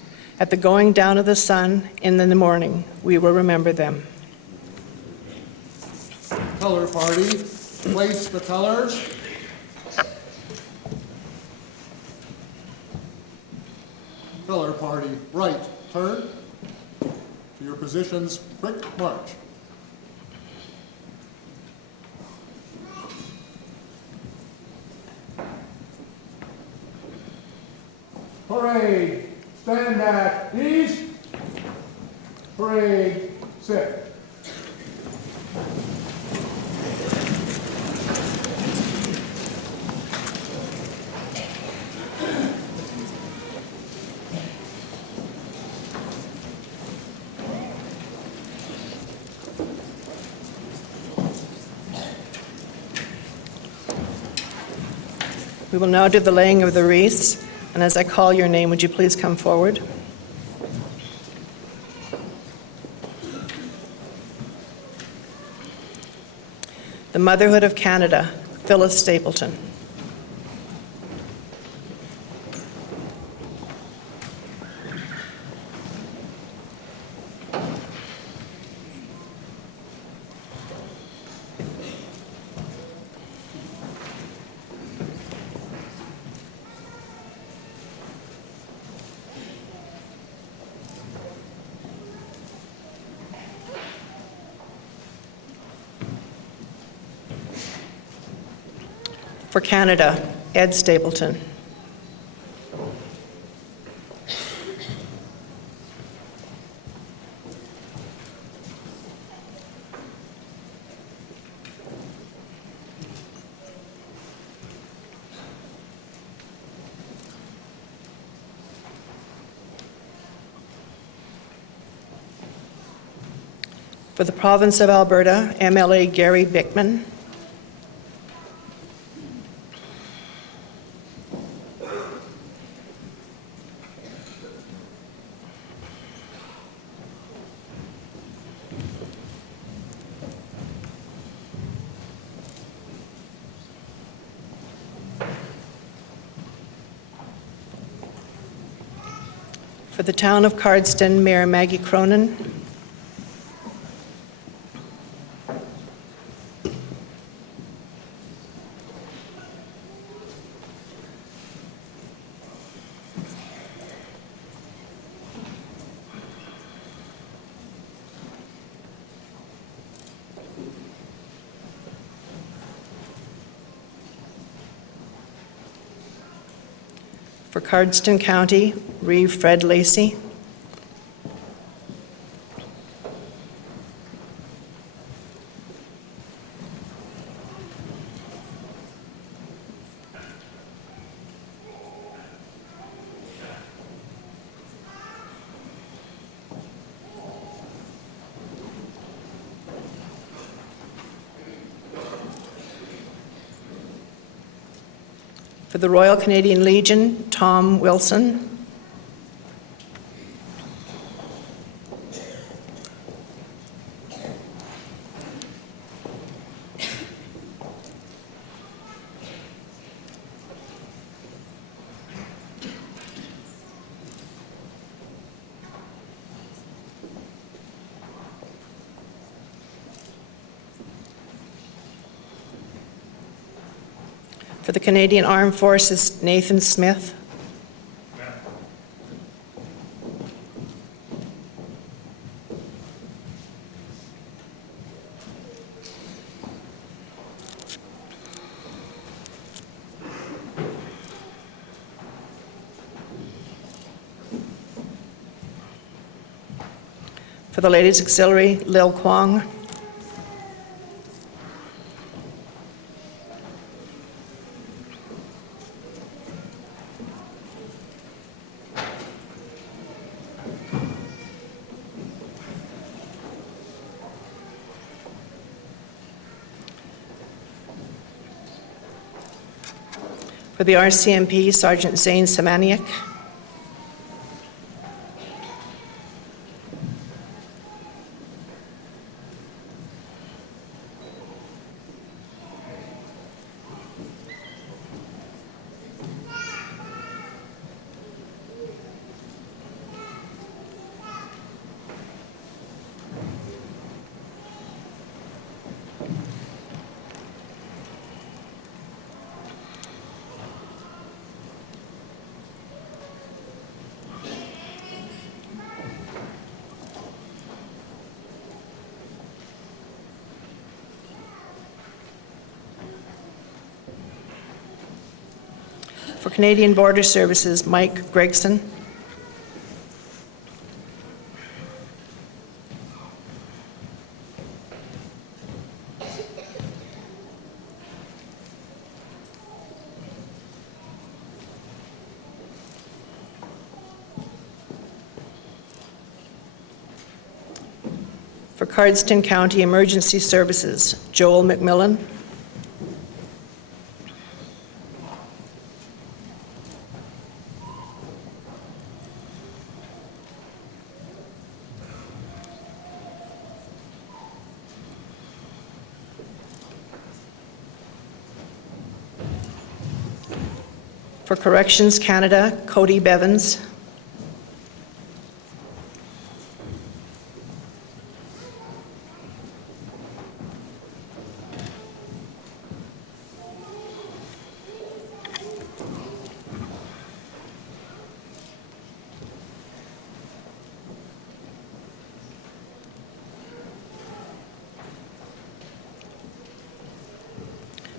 At the going down of the sun in the morning, we will remember them. Color party, place the colors. Color party, right, turn. To your positions, quick march. Parade, stand at ease. Parade, sit. We will now do the laying of the wreaths, and as I call your name, would you please come forward? The Motherhood of Canada, Phyllis Stapleton. For Canada, Ed Stapleton. For the province of Alberta, MLA Gary Bickman. For the town of Cardston, Mayor Maggie Cronin. For Cardston County, Reeve Fred Lacey. For the Royal Canadian Legion, Tom Wilson. For the Canadian Armed Forces, Nathan Smith. For the Ladies Auxiliary, Lil Kwong. For the RCMP, Sergeant Zane Samaniak. For Canadian Border Services, Mike Gregson. For Cardston County Emergency Services, Joel McMillan. For Corrections Canada, Cody Bevins.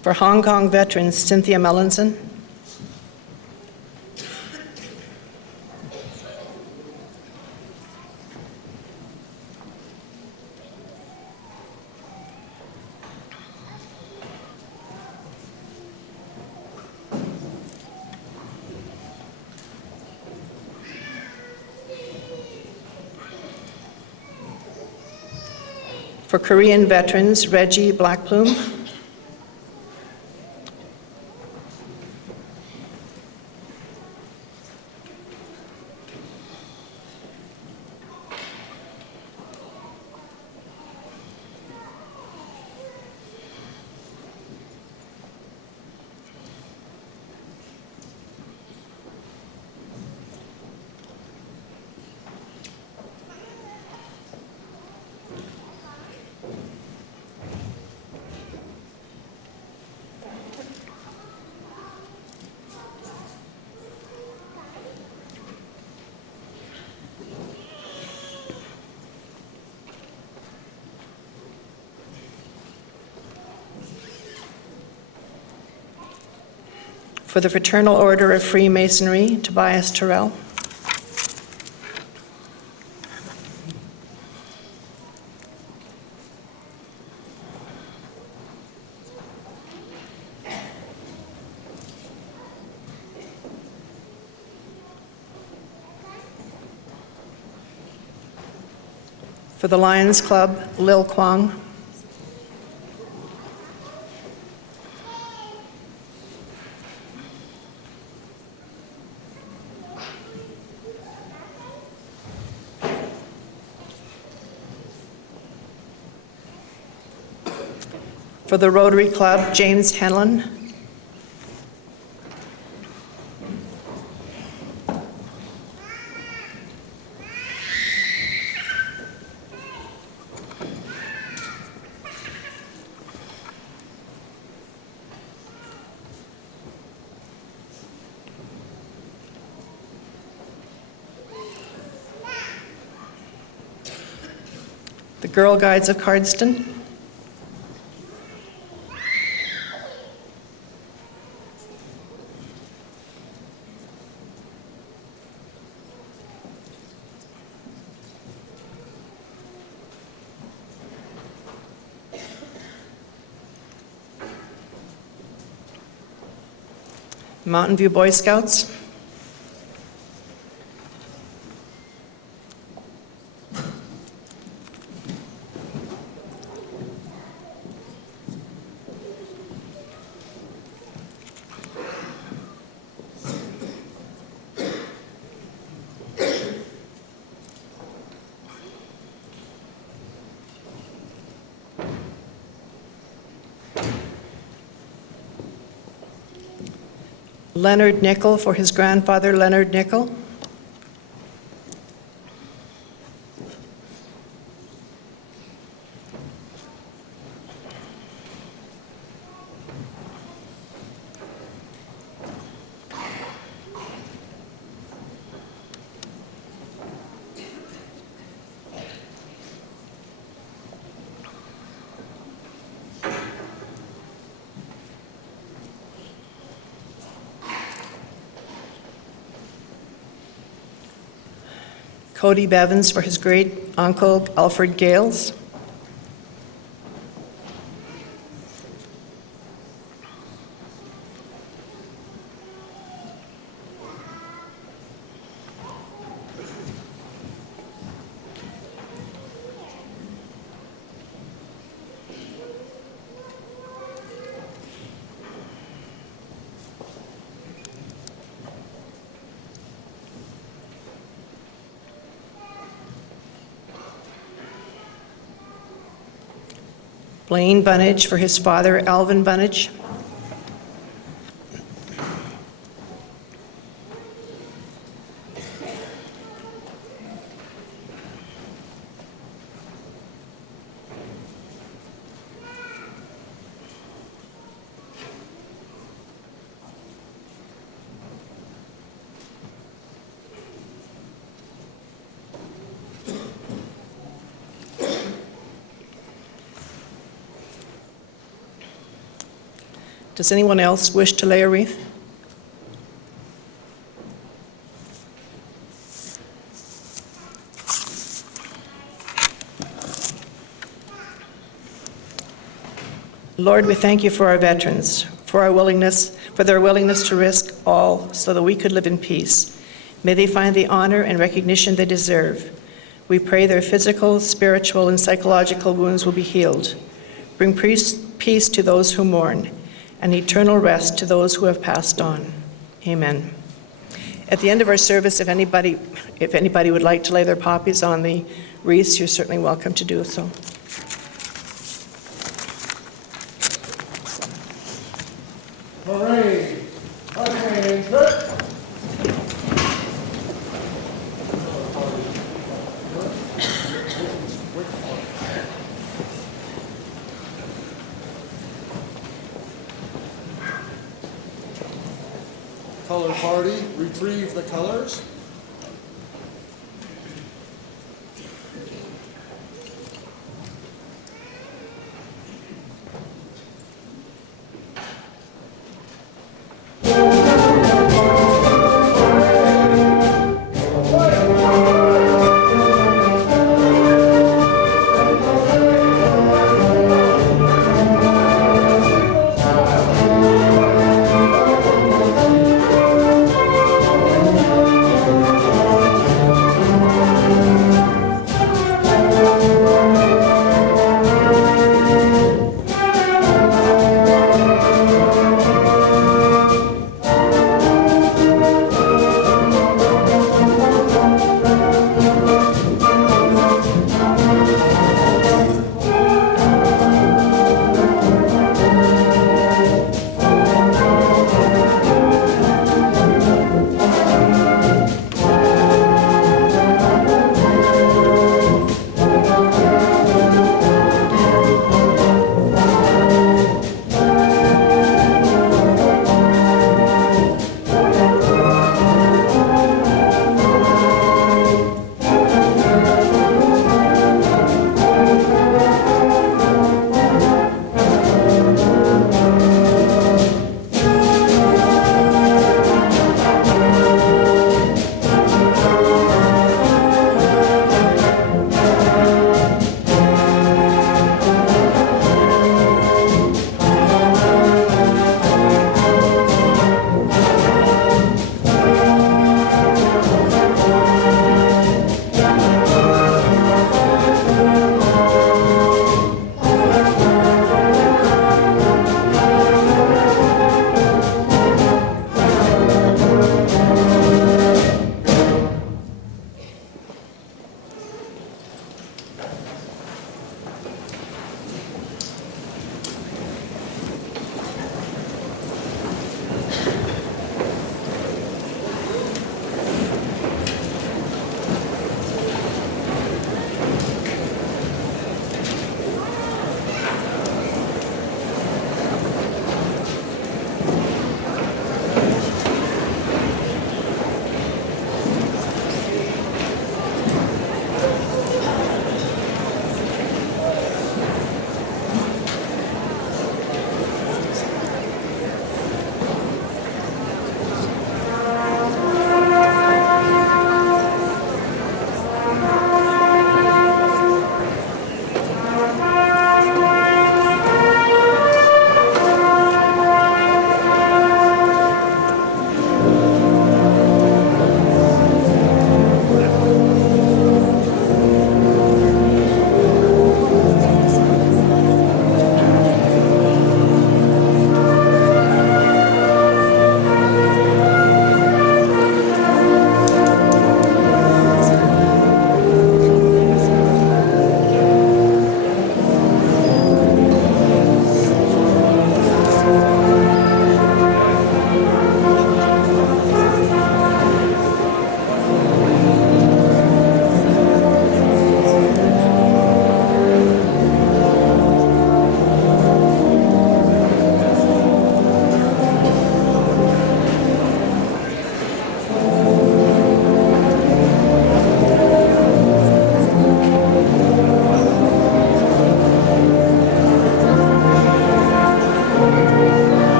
For Hong Kong veterans, Cynthia Mellinson. For Korean veterans, Reggie Blackplume. For the Fraternal Order of Freemasonry, Tobias Terrell. For the Lions Club, Lil Kwong. For the Rotary Club, James Henlon. The Girl Guides of Cardston. Mountain View Boy Scouts. Leonard Nickel for his grandfather, Leonard Nickel. Cody Bevins for his great uncle Alfred Gales. Blaine Bunnage for his father, Alvin Bunnage. Does anyone else wish to lay a wreath? Lord, we thank you for our veterans, for their willingness to risk all so that we could live in peace. May they find the honor and recognition they deserve. We pray their physical, spiritual, and psychological wounds will be healed. Bring peace to those who mourn, and eternal rest to those who have passed on. Amen. At the end of our service, if anybody would like to lay their poppies on the wreaths, you're certainly welcome to do so. Parade, attention. Color party, retrieve the colors.